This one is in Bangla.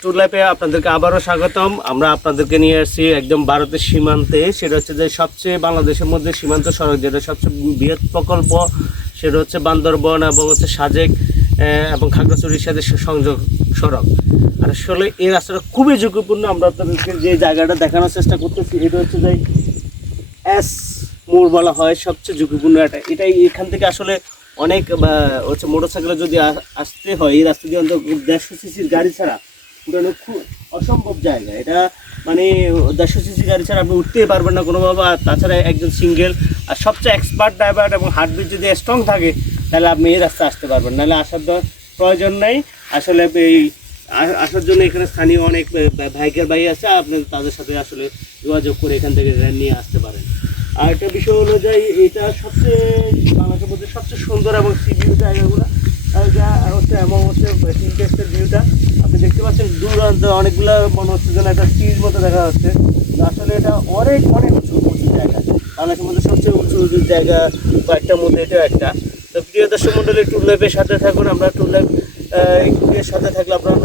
ট্যুর লাইফে আপনাদেরকে আবারও স্বাগতম। আমরা আপনাদেরকে নিয়ে আসছি একদম ভারতের সীমান্তে। সেটা হচ্ছে যে সবচেয়ে বাংলাদেশের মধ্যে সীমান্ত সড়ক যেটা সবচেয়ে বৃহৎ প্রকল্প, সেটা হচ্ছে বান্দরবন এবং হচ্ছে সাজেক এবং খাগড়াছড়ির সাথে সংযোগ সড়ক। আর আসলে এই রাস্তাটা খুবই ঝুঁকিপূর্ণ। আমরা আপনাদেরকে যে জায়গাটা দেখানোর চেষ্টা করতেছি, এটা হচ্ছে যে এস মোড় বলা হয়, সবচেয়ে ঝুঁকিপূর্ণ এটা এটাই এখান থেকে আসলে অনেক হচ্ছে মোটরসাইকেলে যদি আসতে হয়, এই রাস্তা দিয়ে অন্তত দেড়শো সিসির গাড়ি ছাড়া উঠানো খুব অসম্ভব জায়গা। এটা মানে দেড়শো সিসি গাড়ি ছাড়া আপনি উঠতেই পারবেন না কোনোভাবে, আর তাছাড়া একজন সিঙ্গেল, আর সবচেয়ে এক্সপার্ট ড্রাইভার এবং হার্টবিট যদি স্ট্রং থাকে, তাহলে আপনি এই রাস্তা আসতে পারবেন। নাহলে আসার প্রয়োজন নেই। আসলে এই আসার জন্য এখানে স্থানীয় অনেক ভাইকের ভাই আছে, আপনি তাদের সাথে আসলে যোগাযোগ করে এখান থেকে নিয়ে আসতে পারেন। আর একটা বিষয় অনুযায়ী এটা সবচেয়ে বাংলাদেশের মধ্যে সবচেয়ে সুন্দর এবং সি ভিউ জায়গাগুলো যা হচ্ছে এবং হচ্ছে ইন্টারেস্টের ভিউটা আপনি দেখতে পাচ্ছেন দূরান্ত অনেকগুলো মনে হচ্ছে যেন একটা সিরিজ মতো দেখা যাচ্ছে। আসলে এটা অনেক অনেক উঁচু উঁচু জায়গা। বাংলাদেশের মধ্যে সবচেয়ে উঁচু উঁচু জায়গা কয়েকটার মধ্যে এটা একটা। তো প্রিয় দর্শক মন্ডলী টুর লাইফের সাথে থাকুন। আমরা টুর লাইফ সাথে থাকলে আপনারা